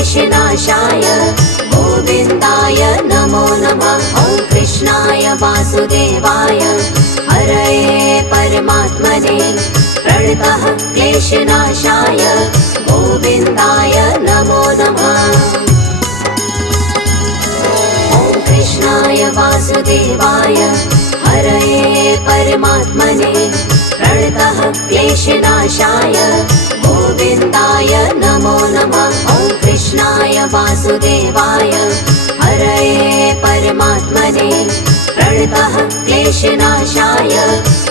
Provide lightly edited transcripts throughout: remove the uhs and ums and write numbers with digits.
क्लेशनाशाय गोविन्दाय नमो नमः। ॐ कृष्णाय वासुदेवाय हरये परमात्मने प्रणतः क्लेशनाशाय गोविन्दाय नमो नमः। ॐ कृष्णाय वासुदेवाय हरये परमात्मने प्रणतः क्लेशनाशाय गोविन्दाय नमो नमः। ॐ कृष्णाय वासुदेवाय हरये परमात्मने प्रणतः क्लेशनाशाय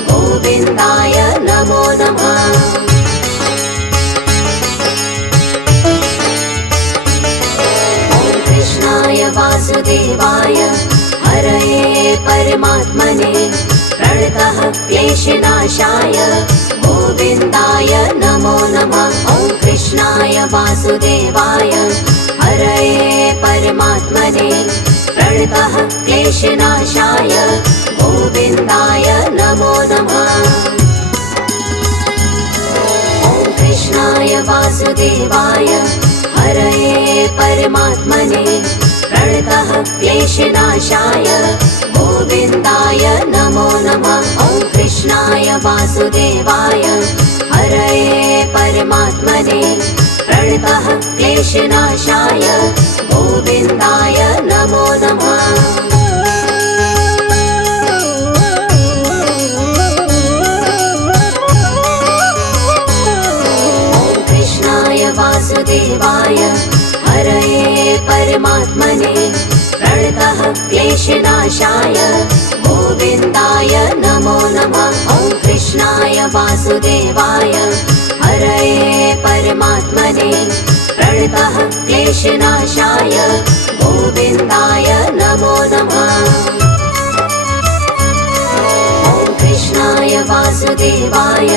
गोविन्दाय नमो नमः। ॐ कृष्णाय वासुदेवाय हरये परमात्मने प्रणतः क्लेशनाशाय गोविन्दाय नमो नमः। ॐ कृष्णाय वासुदेवाय हरये परमात्मने प्रणतः क्लेशनाशाय गोविन्दाय नमो नमः। ॐ कृष्णाय वासुदेवाय हरये परमात्मने प्रणतः क्लेशनाशाय गोविन्दाय नमो नमः। ॐ कृष्णाय वासुदेवाय हरये परमात्मने प्रणतः क्लेशनाशाय गोविन्दाय नमो नमः। ॐ कृष्णाय वासुदेवाय हरये परमात्मने प्रणतः क्लेशनाशाय गोविन्दाय नमो नमः। ॐ कृष्णाय वासुदेवाय हरये परमात्मने प्रणतः क्लेशनाशाय गोविन्दाय नमो नमः। ॐ कृष्णाय वासुदेवाय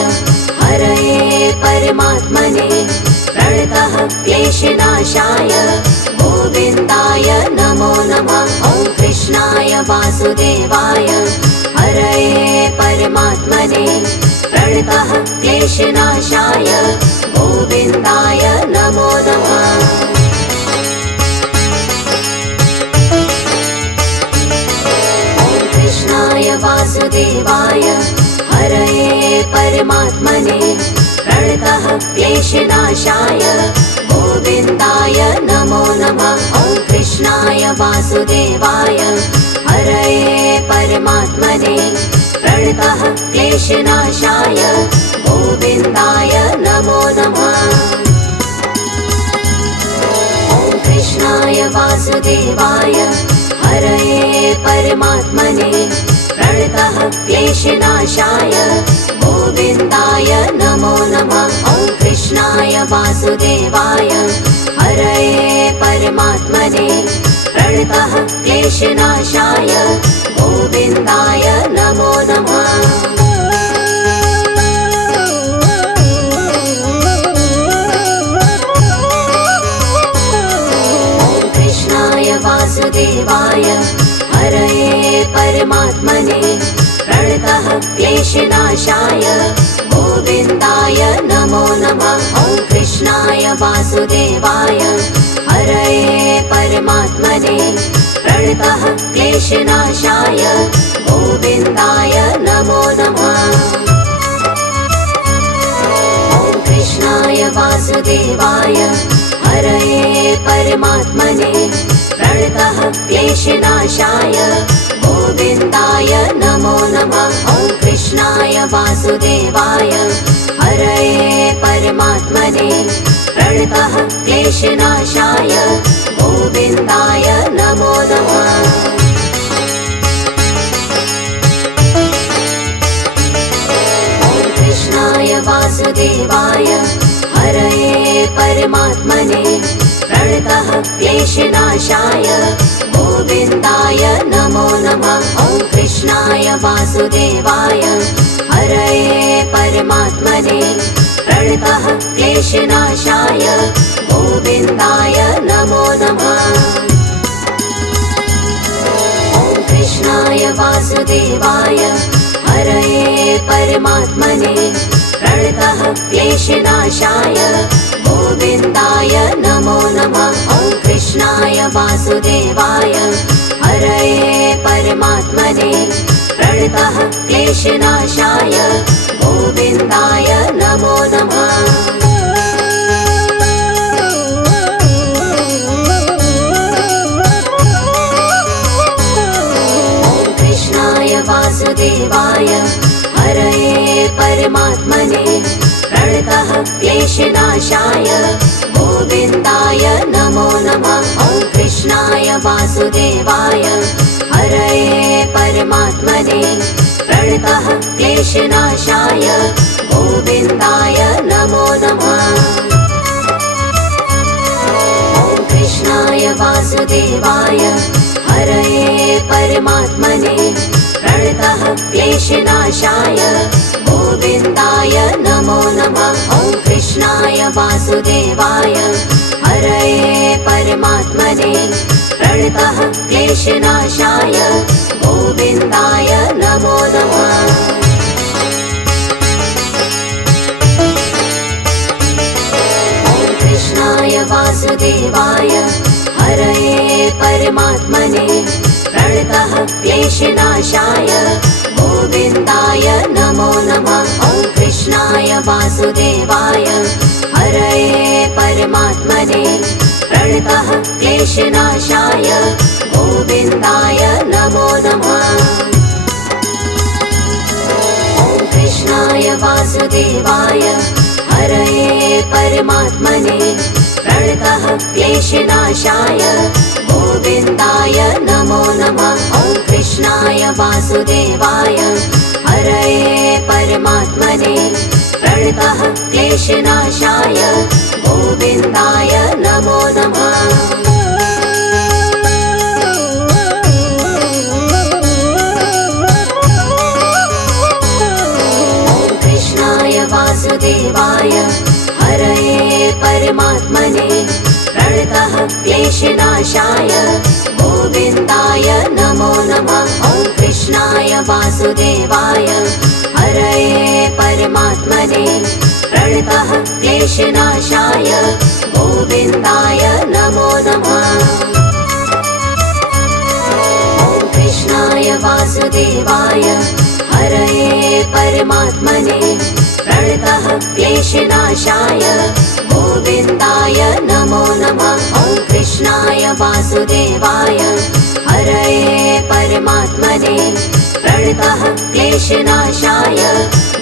हरये परमात्मने प्रणतः क्लेशनाशाय गोविन्दाय नमो नमः। ॐ कृष्णाय वासुदेवाय हरये परमात्मने प्रणतः क्लेशनाशाय गोविन्दाय नमो नमः। ॐ कृष्णाय वासुदेवाय हरये परमात्मने प्रणतः क्लेशनाशाय गोविन्दाय नमो नमः। ॐ कृष्णाय वासुदेवाय हरये परमात्मने प्रणतः क्लेशनाशाय गोविन्दाय नमो नमः। ॐ कृष्णाय वासुदेवाय हरये परमात्मने प्रणतः क्लेशनाशाय गोविन्दाय नमो नमः। ॐ कृष्णाय वासुदेवाय हरये परमात्मने प्रणतः क्लेशनाशाय गोविन्दाय नमो नमः। ॐ कृष्णाय वासुदेवाय हरये परमात्मने प्रणतः क्लेशनाशाय गोविन्दाय नमो नमः। ॐ कृष्णाय वासुदेवाय हरये परमात्मने प्रणतः क्लेशनाशाय गोविन्दाय नमो नमः। ॐ कृष्णाय वासुदेवाय हरये परमात्मने प्रणतः क्लेशनाशाय गोविन्दाय नमो नमः। ॐ कृष्णाय वासुदेवाय हरये परमात्मने प्रणतः क्लेशनाशाय गोविन्दाय नमो नमः। ॐ कृष्णाय वासुदेवाय हरये परमात्मने प्रणतः क्लेशनाशाय गोविन्दाय नमो नमः। ॐ कृष्णाय वासुदेवाय हरये परमात्मने प्रणतः क्लेशनाशाय गोविन्दाय नमो नमः। ॐ कृष्णाय वासुदेवाय हरये परमात्मने प्रणतः क्लेशनाशाय गोविन्दाय नमो नमः। वासुदेवाय हरये परमात्मने प्रणतः क्लेशनाशाय गोविन्दाय नमो नमः। वासुदेवाय हरये परमात्मने प्रणतः क्लेशनाशाय गोविन्दाय नमो नमः। ॐ कृष्णाय वासुदेवाय हरये परमात्मने प्रणतः क्लेशनाशाय गोविन्दाय नमो नमः। ॐ कृष्णाय वासुदेवाय हरये परमात्मने प्रणतः क्लेशनाशाय गोविन्दाय नमो नमः। ॐ कृष्णाय वासुदेवाय हरये परमात्मने प्रणतः क्लेशनाशाय गोविन्दाय नमो नमः। ॐ कृष्णाय वासुदेवाय हरये परमात्मने प्रणतः क्लेशनाशाय गोविन्दाय नमो नमः। ॐ कृष्णाय वासुदेवाय हरये परमात्मने प्रणतः क्लेशनाशाय गोविन्दाय नमो नमः। ॐ कृष्णाय वासुदेवाय हरये परमात्मने प्रणतः क्लेशनाशाय गोविन्दाय नमो नमः। ॐ कृष्णाय वासुदेवाय हरये परमात्मने प्रणतः क्लेशनाशाय गोविन्दाय नमो नमः। ॐ कृष्णाय वासुदेवाय हरये परमात्मने प्रणतः क्लेशनाशाय गोविन्दाय नमो नमः। ॐ कृष्णाय वासुदेवाय हरये परमात्मने प्रणतः क्लेशनाशाय गोविन्दाय नमो नमः। ॐ कृष्णाय वासुदेवाय हरये परमात्मने प्रणतः क्लेशनाशाय गोविन्दाय नमो नमः। ॐ कृष्णाय वासुदेवाय हरये परमात्मने प्रणतः क्लेशनाशाय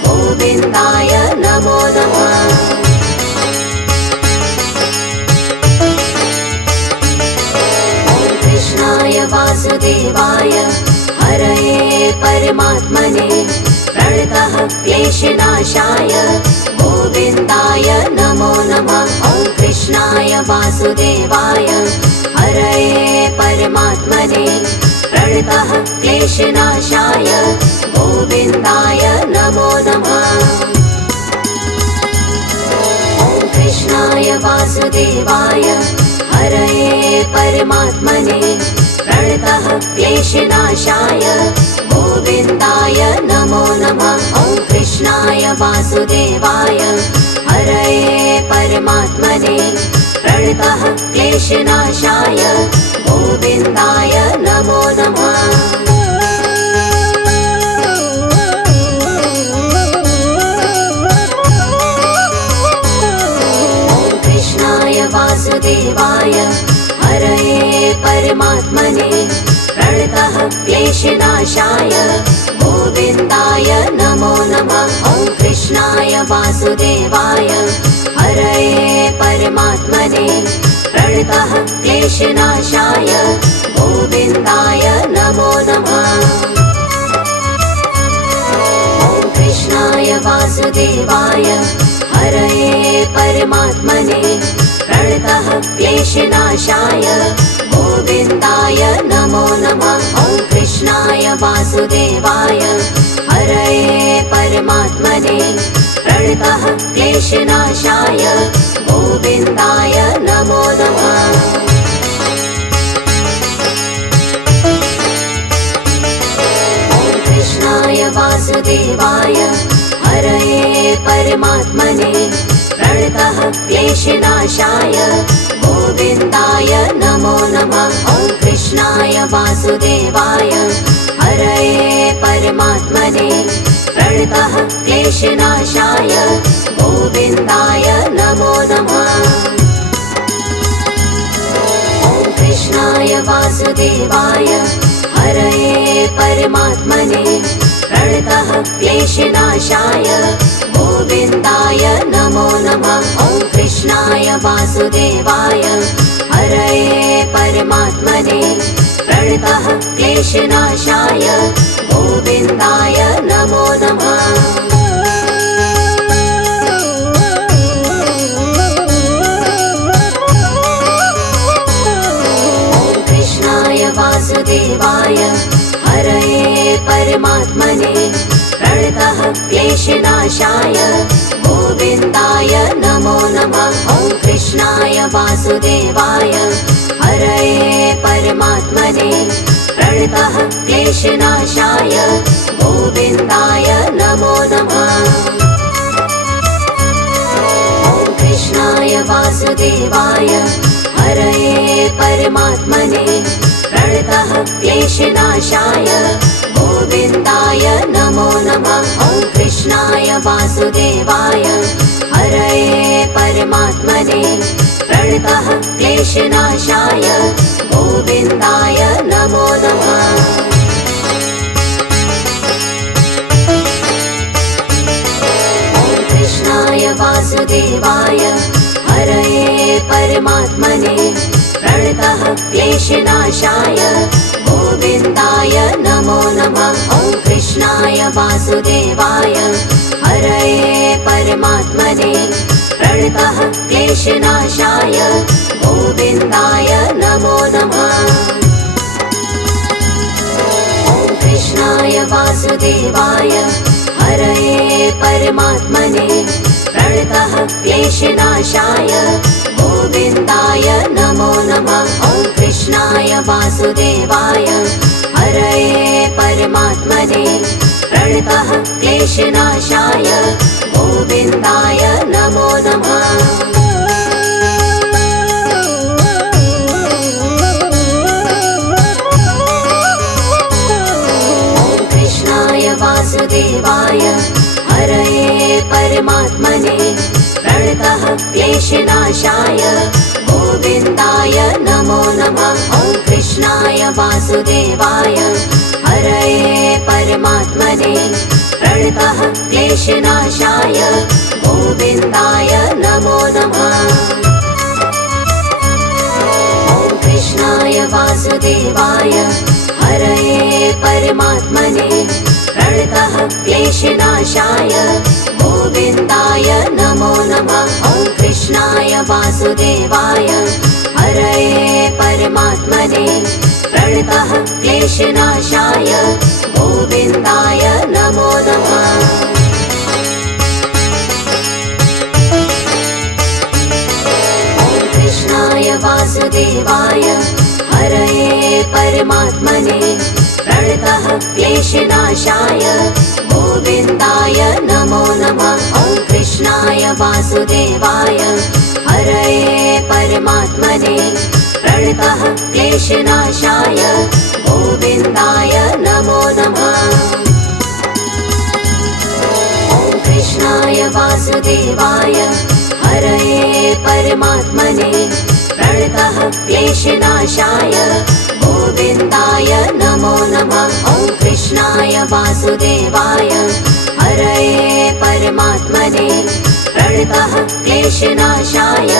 गोविन्दाय नमो नमः। ॐ कृष्णाय वासुदेवाय हरये परमात्मने प्रणतः क्लेशनाशाय गोविन्दाय नमो नमः। ॐ कृष्णाय वासुदेवाय हरये परमात्मने प्रणतः क्लेशनाशाय गोविन्दाय नमो नमः। ॐ कृष्णाय वासुदेवाय हरये परमात्मने प्रणतः क्लेशनाशाय गोविन्दाय नमो नमः। ॐ कृष्णाय वासुदेवाय हरये परमात्मने प्रणतः क्लेशनाशाय गोविन्दाय नमो नमः। ॐ कृष्णाय वासुदेवाय हरये परमात्मने प्रणतः क्लेशनाशाय गोविन्दाय नमो नमः। ॐ कृष्णाय वासुदेवाय हरये परमात्मने प्रणतः क्लेशनाशाय गोविन्दाय नमो नमः। ॐ कृष्णाय वासुदेवाय हरये परमात्मने प्रणतः क्लेशनाशाय गोविन्दाय नमो नमः। ॐ कृष्णाय वासुदेवाय हरये परमात्मने प्रणतः क्लेशनाशाय गोविन्दाय नमो नमः। ॐ कृष्णाय वासुदेवाय हरये परमात्मने प्रणतः क्लेशनाशाय गोविन्दाय नमो नमः। वासुदेवाय हरये परमात्मने प्रणतः क्लेशनाशाय गोविन्दाय नमो नमः। ॐ कृष्णाय वासुदेवाय हरये परमात्मने प्रणतः क्लेशनाशाय गोविन्दाय नमो नमः। ॐ कृष्णाय वासुदेवाय हरये परमात्मने प्रणतः क्लेशनाशाय गोविन्दाय नमो नमः। ॐ कृष्णाय वासुदेवाय हरये परमात्मने प्रणतः क्लेशनाशाय गोविन्दाय नमो नमः। ॐ कृष्णाय वासुदेवाय हरये परमात्मने प्रणतः क्लेशनाशाय गोविन्दाय नमो नमः। ॐ कृष्णाय वासुदेवाय हरये परमात्मने प्रणतः क्लेशनाशाय गोविन्दाय नमो नमः। ॐ कृष्णाय वासुदेवाय हरये परमात्मने प्रणतः क्लेशनाशाय गोविन्दाय नमो नमः। ॐ कृष्णाय वासुदेवाय हरये परमात्मने प्रणतः क्लेशनाशाय गोविन्दाय नमो नमः। ॐ कृष्णाय वासुदेवाय हरये परमात्मने प्रणतः क्लेशनाशाय गोविन्दाय नमो नमः। ॐ कृष्णाय वासुदेवाय हरये परमात्मने प्रणतः क्लेशनाशाय गोविन्दाय नमो नमः। ॐ कृष्णाय वासुदेवाय हरये परमात्मने प्रणतः क्लेशनाशाय गोविन्दाय नमो नमः। ॐ कृष्णाय वासुदेवाय हरये परमात्मने प्रणतः क्लेशनाशाय गोविन्दाय नमो नमः। ॐ कृष्णाय वासुदेवाय हरये परमात्मने प्रणतः क्लेशनाशाय गोविन्दाय नमो नमः। ॐ कृष्णाय वासुदेवाय हरये परमात्मने प्रणतः क्लेशनाशाय गोविन्दाय नमो नमः। ॐ कृष्णाय वासुदेवाय हरये परमात्मने प्रणतः क्लेशनाशाय गोविन्दाय नमो नमः। ॐ कृष्णाय वासुदेवाय हरये परमात्मने प्रणतः क्लेशनाशाय गोविन्दाय नमो नमः। ॐ कृष्णाय वासुदेवाय हरये परमात्मने प्रणतः क्लेशनाशाय गोविन्दाय नमो नमः। ॐ कृष्णाय वासुदेवाय हरये परमात्मने प्रणतः क्लेशनाशाय गोविन्दाय नमो नमः। ॐ कृष्णाय वासुदेवाय हरये परमात्मने प्रणतः क्लेशनाशाय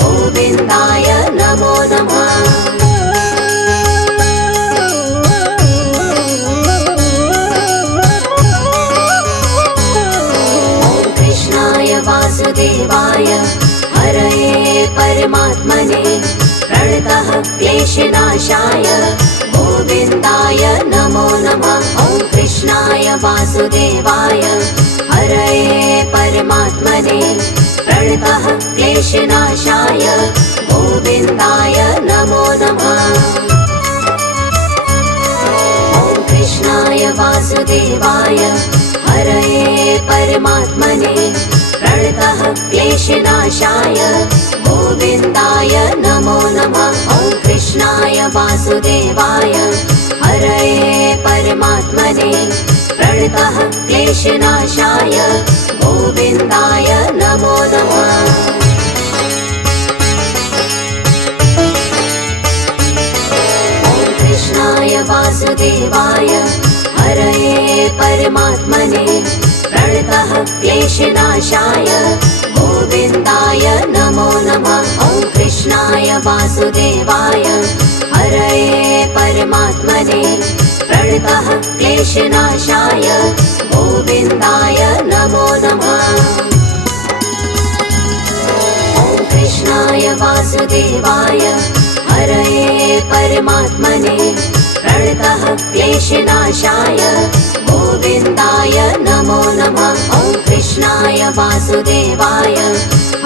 गोविन्दाय नमो नमः। ॐ कृष्णाय वासुदेवाय हरये परमात्मने प्रणतः क्लेशनाशाय गोविन्दाय नमो नमः। ॐ कृष्णाय वासुदेवाय हरये परमात्मने प्रणतः क्लेशनाशाय गोविन्दाय नमो नमः। ॐ कृष्णाय वासुदेवाय हरये परमात्मने प्रणतः क्लेशनाशाय गोविन्दाय नमो नमः। ॐ कृष्णाय वासुदेवाय क्लेशनाशाय गोविन्दाय नमो नमः। कृष्णाय वासुदेवाय हरये परमात्मने प्रणतः क्लेशनाशाय गोविन्दाय नमो नमः। ॐ कृष्णाय वासुदेवाय हरये परमात्मने प्रणतः क्लेशनाशाय गोविन्दाय नमो नमः। ॐ कृष्णाय वासुदेवाय हरये परमात्मने प्रणतः क्लेशनाशाय गोविन्दाय नमो नमः। ॐ कृष्णाय वासुदेवाय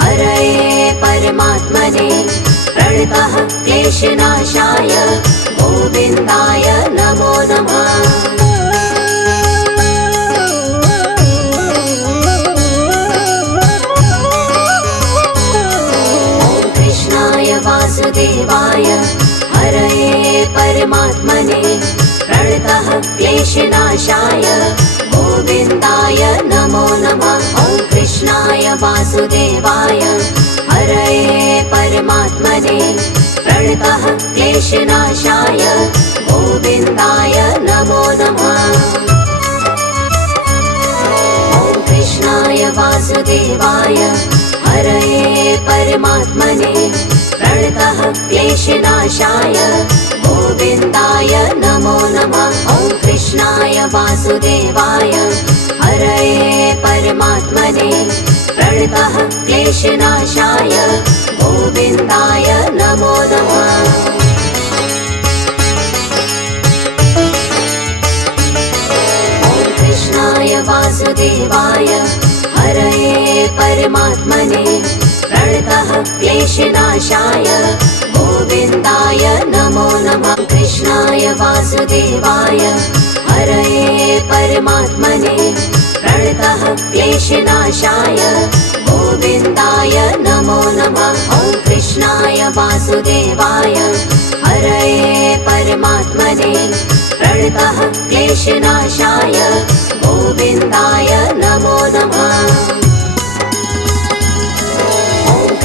हरये परमात्मने प्रणतः क्लेशनाशाय गोविन्दाय नमो नमः। वासुदेवाय हरये परमात्मने प्रणतः क्लेशनाशाय गोविन्दाय नमो नमः। ॐ कृष्णाय वासुदेवाय हरये परमात्मने प्रणतः क्लेशनाशाय गोविन्दाय नमो नमः। ॐ कृष्णाय वासुदेवाय हरये परमात्मने प्रणतः क्लेशनाशाय गोविन्दाय नमो नमः। ॐ कृष्णाय वासुदेवाय हरये परमात्मने प्रणतः क्लेशनाशाय गोविन्दाय नमो नमः। ॐ कृष्णाय वासुदेवाय हरये परमात्मने प्रणतः क्लेशनाशाय गोविन्दाय नमो नमः। कृष्णाय वासुदेवाय हरये परमात्मने प्रणतः क्लेशनाशाय गोविन्दाय नमो नमः। ॐ कृष्णाय वासुदेवाय हरये परमात्मने प्रणतः क्लेशनाशाय गोविन्दाय नमो नमः।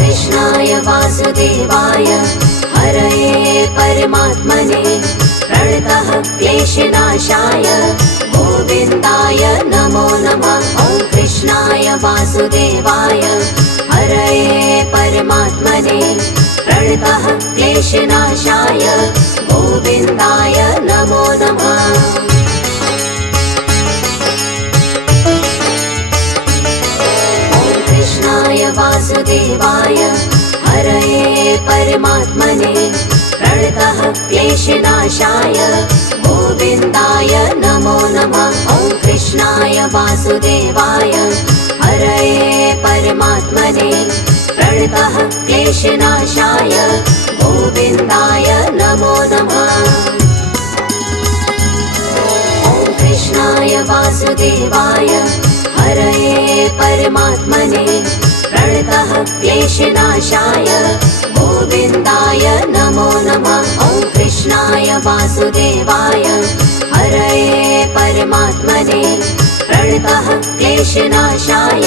कृष्णाय वासुदेवाय हरये परमात्मने प्रणतः क्लेशनाशाय गोविन्दाय नमो नमः। ॐ कृष्णाय वासुदेवाय हरये परमात्मने प्रणतः क्लेशनाशाय गोविन्दाय नमो नमः। कृष्णाय वासुदेवाय हरये परमात्मने प्रणतः क्लेशनाशाय गोविन्दाय नमो नमः। ॐ कृष्णाय वासुदेवाय हरये परमात्मने प्रणतः क्लेशनाशाय गोविन्दाय नमो नमः। ॐ कृष्णाय वासुदेवाय हरये परमात्मने प्रणतः क्लेशनाशाय गोविन्दाय नमो नमः। ॐ कृष्णाय वासुदेवाय हरये परमात्मने प्रणतः क्लेशनाशाय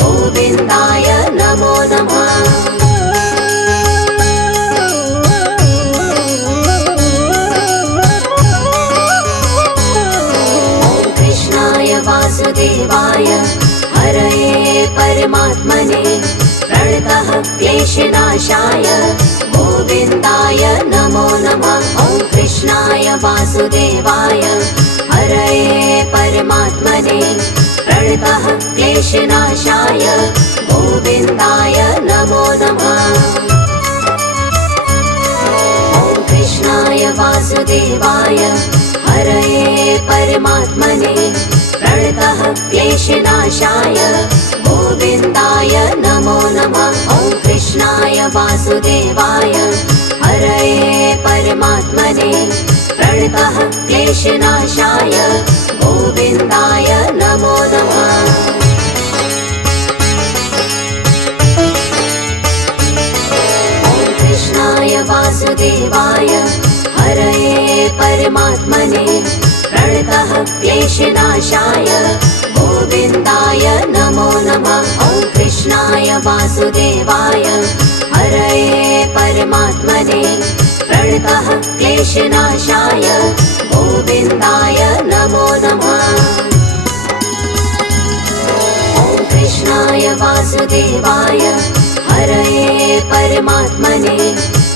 गोविन्दाय नमो नमः। वासुदेवाय हरये परमात्मने प्रणतः क्लेशनाशाय गोविन्दाय नमो नमः। ॐ कृष्णाय वासुदेवाय हरये परमात्मने प्रणतः क्लेशनाशाय गोविन्दाय नमो नमः। ॐ कृष्णाय वासुदेवाय हरये परमात्मने प्रणतः क्लेशनाशाय गोविन्दाय नमो नमः। ॐ कृष्णाय वासुदेवाय हरये परमात्मने प्रणतः क्लेशनाशाय गोविन्दाय नमो नमः। ॐ कृष्णाय वासुदेवाय हरये परमात्मने प्रणतः क्लेशनाशाय गोविन्दाय नमो नमः। ॐ कृष्णाय वासुदेवाय हरये परमात्मने प्रणतः क्लेशनाशाय गोविन्दाय नमो नमः। ॐ कृष्णाय वासुदेवाय हरये परमात्मने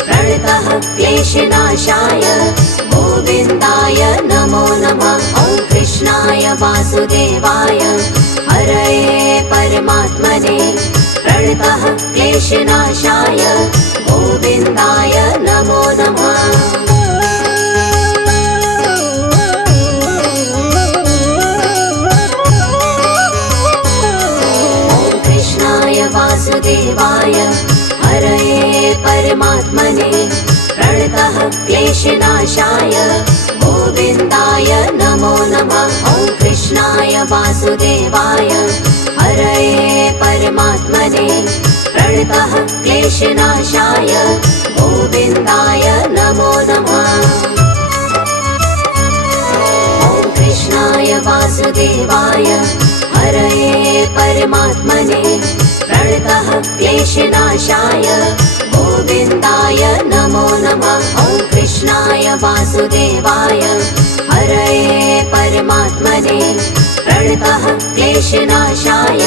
प्रणतः क्लेशनाशाय गोविन्दाय नमो नमः। ॐ कृष्णाय वासुदेवाय हरये परमात्मने प्रणतः क्लेशनाशाय गोविन्दाय नमो नमः। ॐ कृष्णाय वासुदेवाय हरये परमात्मने प्रणतः क्लेशनाशाय गोविन्दाय नमो नमः। ॐ कृष्णाय वासुदेवाय हरये परमात्मने प्रणतः क्लेशनाशाय गोविन्दाय नमो नमः। ॐ कृष्णाय वासुदेवाय हरये परमात्मने प्रणतः क्लेशनाशाय गोविन्दाय नमो नमः। ॐ कृष्णाय वासुदेवाय हरये परमात्मने प्रणतः क्लेशनाशाय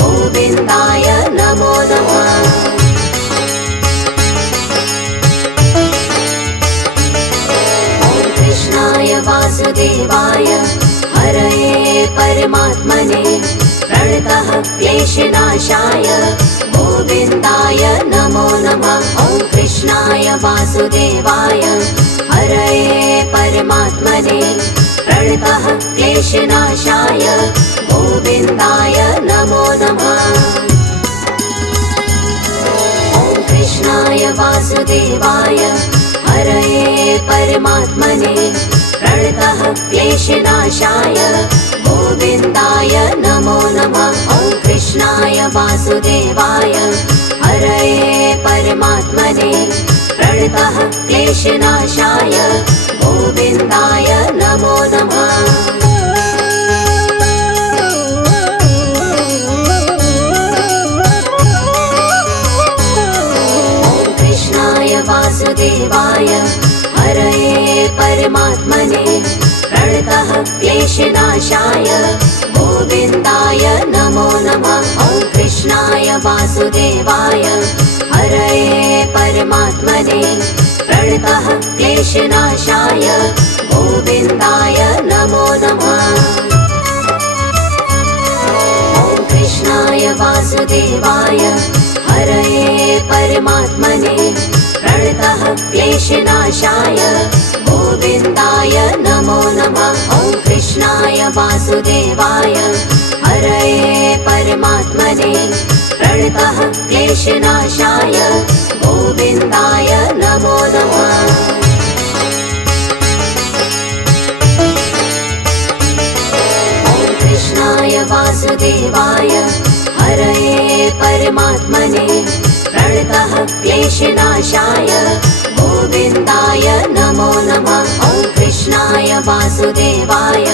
गोविन्दाय नमो नमः। ॐ कृष्णाय वासुदेवाय हरये परमात्मने प्रणतः क्लेशनाशाय गोविन्दाय नमो नमः। ॐ कृष्णाय वासुदेवाय हरये परमात्मने प्रणतः क्लेशनाशाय गोविन्दाय नमो नमः। ॐ कृष्णाय वासुदेवाय हरये परमात्मने प्रणतः क्लेशनाशाय गोविन्दाय नमो नमः। ॐ कृष्णाय वासुदेवाय हरये परमात्मने प्रणतः क्लेशनाशाय गोविन्दाय नमो नमः। ॐ कृष्णाय वासुदेवाय हरये परमात्मने प्रणतः क्लेशनाशाय गोविन्दाय नमो नमः। ॐ कृष्णाय वासुदेवाय हरये परमात्मने प्रणतः क्लेशनाशाय गोविन्दाय नमो नमः। ॐ कृष्णाय वासुदेवाय हरये परमात्मने प्रणतः क्लेशनाशाय गोविन्दाय नमो नमः। ॐ कृष्णाय वासुदेवाय हरये परमात्मने प्रणतः क्लेशनाशाय गोविन्दाय नमो नमः। ॐ कृष्णाय वासुदेवाय हरये परमात्मने प्रणतः क्लेशनाशाय गोविन्दाय नमो नमः। ॐ कृष्णाय वासुदेवाय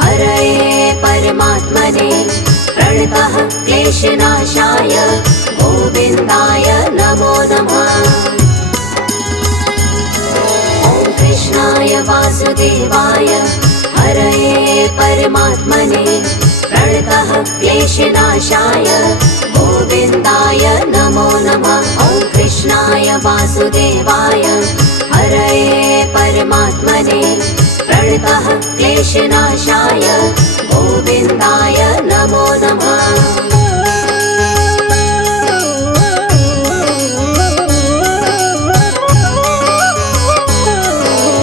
हरये परमात्मने प्रणतः क्लेशनाशाय गोविन्दाय नमो नमः। ॐ कृष्णाय वासुदेवाय हरये परमात्मने प्रणतः क्लेशनाशाय गोविन्दाय नमो नमः। ॐ कृष्णाय वासुदेवाय हरये परमात्मने प्रणतः क्लेशनाशाय गोविन्दाय नमो नमः।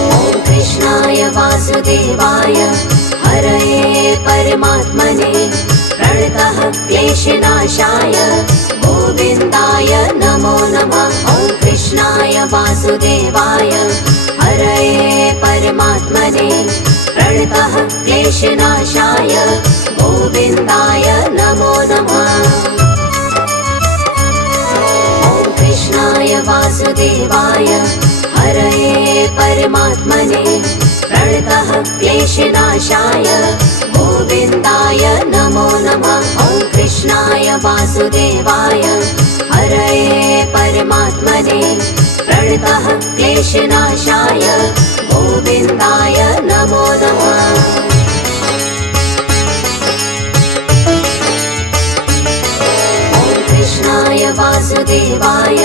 ॐ कृष्णाय वासुदेवाय हरये परमात्मने प्रणतः क्लेशनाशाय गोविन्दाय नमो नमः। ॐ कृष्णाय वासुदेवाय हरये परमात्मने प्रणतः क्लेशनाशाय गोविन्दाय नमो नमः। ॐ कृष्णाय वासुदेवाय हरये परमात्मने प्रणतः क्लेशनाशाय गोविन्दाय नमो नमः। ॐ कृष्णाय वासुदेवाय हरये परमात्मने प्रणतः क्लेशनाशाय गोविन्दाय नमो नमः। कृष्णाय वासुदेवाय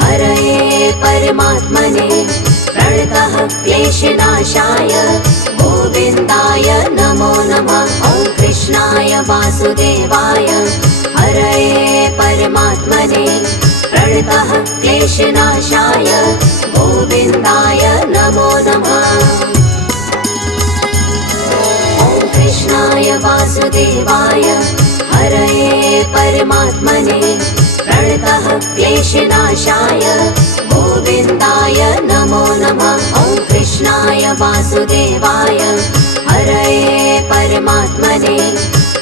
हरये परमात्मने प्रणतः क्लेशनाशाय गोविन्दाय नमो नमः। ॐ कृष्णाय वासुदेवाय हरये परमात्मने प्रणतः क्लेशनाशाय गोविन्दाय नमो नमः। ॐ कृष्णाय वासुदेवाय हरये परमात्मने प्रणतः क्लेशनाशाय गोविन्दाय नमो नमः। ॐ कृष्णाय वासुदेवाय हरये परमात्मने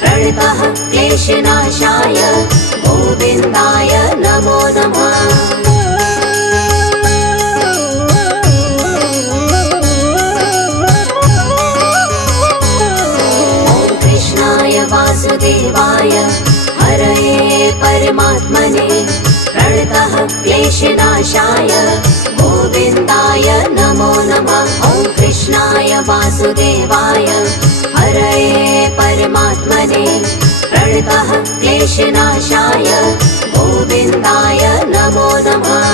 प्रणतः क्लेशनाशाय गोविन्दाय नमो नमः। वासुदेवाय हरये परमात्मने प्रणतः क्लेशनाशाय गोविन्दाय नमो नमः। ॐ कृष्णाय वासुदेवाय हरये परमात्मने प्रणतः क्लेशनाशाय गोविन्दाय नमो नमः।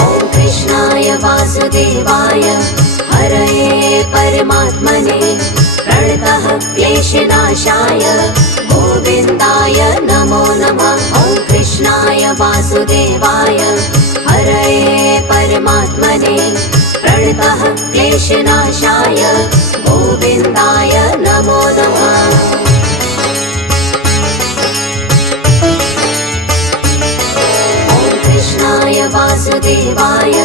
ॐ कृष्णाय वासुदेवाय हरये परमात्मने प्रणतः क्लेशनाशाय गोविन्दाय नमो नमः। ॐ कृष्णाय वासुदेवाय हरये परमात्मने प्रणतः क्लेशनाशाय गोविन्दाय नमो नमः। ॐ कृष्णाय वासुदेवाय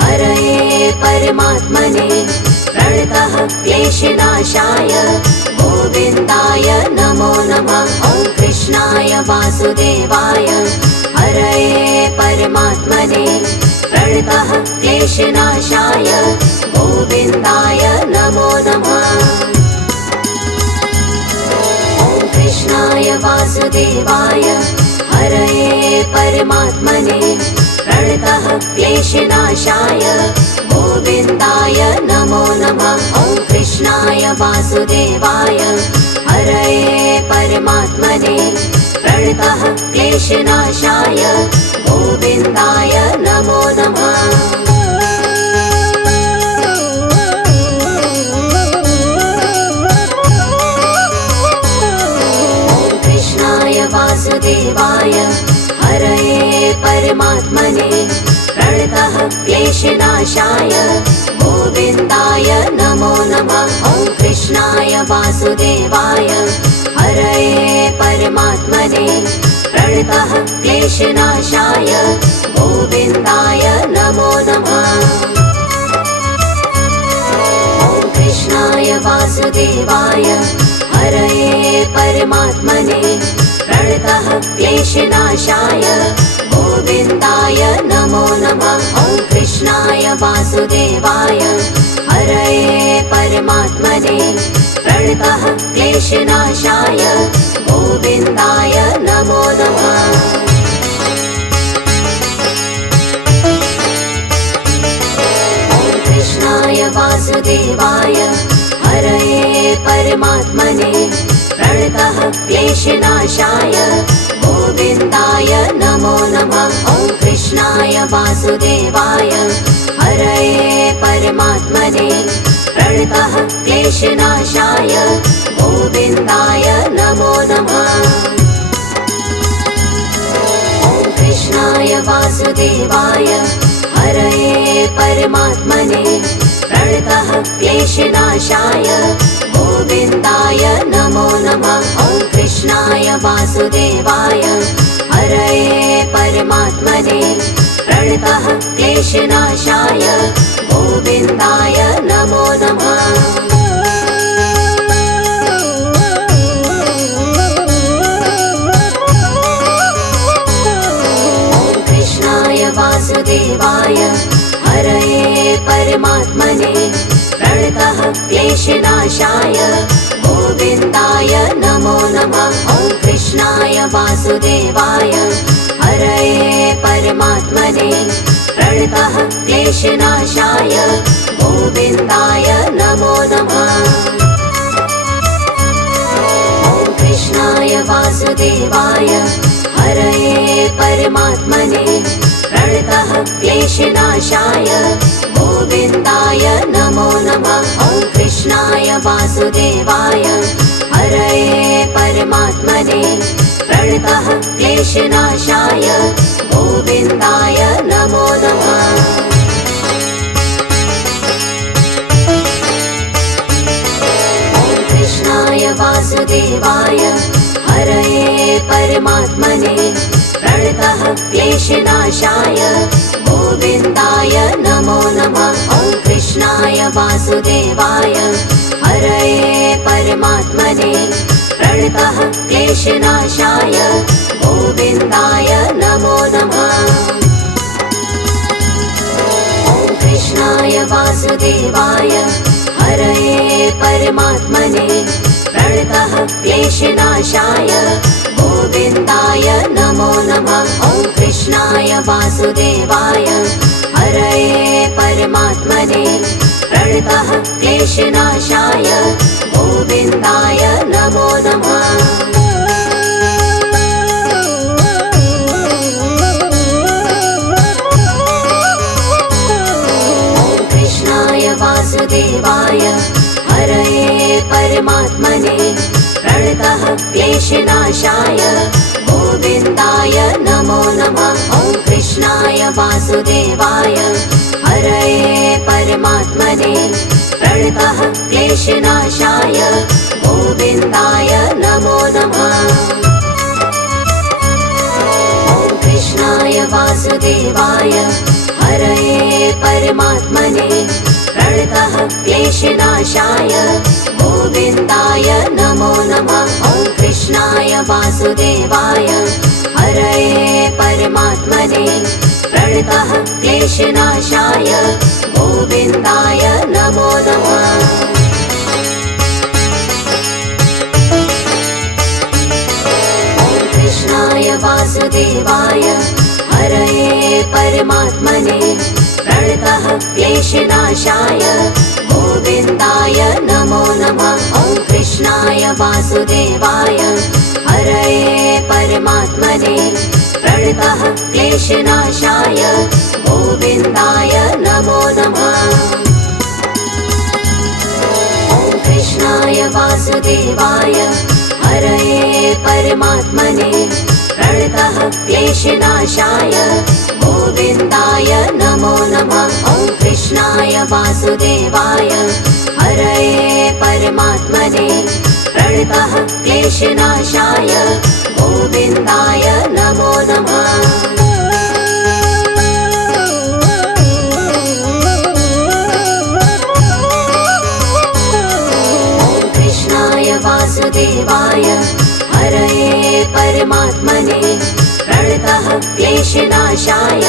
हरये परमात्मने प्रणतः क्लेशनाशाय गोविन्दाय नमो नमः। ॐ कृष्णाय वासुदेवाय हरये परमात्मने प्रणतः क्लेशनाशाय गोविन्दाय नमो नमः। ॐ कृष्णाय वासुदेवाय हरये परमात्मने प्रणतः क्लेशनाशाय गोविन्दाय नमो नमः। ॐ कृष्णाय वासुदेवाय हरये परमात्मने प्रणतः क्लेशनाशाय गोविन्दाय नमो नमः। ॐ कृष्णाय वासुदेवाय हरये परमात्मने प्रणतः क्लेशनाशाय गोविन्दाय नमो नमः। ॐ कृष्णाय वासुदेवाय हरये परमात्मने प्रणतः क्लेशनाशाय गोविन्दाय नमो नमः। ॐ कृष्णाय वासुदेवाय हरये परमात्मने प्रणतः क्लेशनाशाय गोविन्दाय नमो नमः। ॐ कृष्णाय वासुदेवाय हरये परमात्मने प्रणतः क्लेशनाशाय गोविन्दाय नमो नमः। ॐ कृष्णाय वासुदेवाय हरये परमात्मने प्रणतः क्लेशनाशाय गोविन्दाय नमो नमः। ॐ कृष्णाय वासुदेवाय हरये परमात्मने प्रणतः क्लेशनाशाय गोविन्दाय नमो नमः। ॐ कृष्णाय वासुदेवाय हरये परमात्मने प्रणतः क्लेशनाशाय गोविन्दाय नमो नमः। ॐ कृष्णाय वासुदेवाय हरये परमात्मने प्रणतः क्लेशनाशाय गोविन्दाय नमो नमः। वासुदेवाय हरये परमात्मने प्रणतः क्लेशनाशाय गोविन्दाय नमो नमः। ॐ कृष्णाय वासुदेवाय हरये परमात्मने प्रणतः क्लेशनाशाय गोविन्दाय नमो नमः। ॐ कृष्णाय वासुदेवाय हरये परमात्मने प्रणतः क्लेशनाशाय गोविन्दाय नमो नमः। ॐ कृष्णाय वासुदेवाय हरये परमात्मने प्रणतः क्लेशनाशाय गोविन्दाय नमो नमः। ॐ कृष्णाय वासुदेवाय हरये परमात्मने प्रणतः क्लेशनाशाय गोविन्दाय नमो नमः। ॐ कृष्णाय वासुदेवाय हरये परमात्मने प्रणतः क्लेशनाशाय गोविन्दाय नमो नमः। ॐ कृष्णाय वासुदेवाय हरये परमात्मने प्रणतः क्लेशनाशाय गोविन्दाय नमो नमः। ॐ कृष्णाय वासुदेवाय हरये परमात्मने प्रणतः क्लेशनाशाय गोविन्दाय नमो नमः। ॐ कृष्णाय वासुदेवाय हरये परमात्मने प्रणतः क्लेशनाशाय गोविन्दाय नमो नमः। ॐ कृष्णाय वासुदेवाय हरये परमात्मने प्रणतः क्लेशनाशाय गोविन्दाय नमो नमः। ॐ कृष्णाय वासुदेवाय हरये परमात्मने प्रणतः क्लेशनाशाय गोविन्दाय नमो नमः। ॐ कृष्णाय वासुदेवाय हरये परमात्मने प्रणतः क्लेशनाशाय गोविन्दाय नमो नमः। ॐ कृष्णाय वासुदेवाय हरये परमात्मने प्रणतः क्लेशनाशाय गोविन्दाय नमो नमः। ॐ कृष्णाय वासुदेवाय हरये परमात्मने प्रणतः क्लेशनाशाय गोविन्दाय नमो नमः। ॐ कृष्णाय वासुदेवाय हरये परमात्मने प्रणतः क्लेशनाशाय गोविन्दाय नमो नमः। ॐ कृष्णाय वासुदेवाय हरये परमात्मने प्रणतः क्लेशनाशाय गोविन्दाय नमो नमः। ॐ कृष्णाय वासुदेवाय हरये परमात्मने प्रणतः क्लेशनाशाय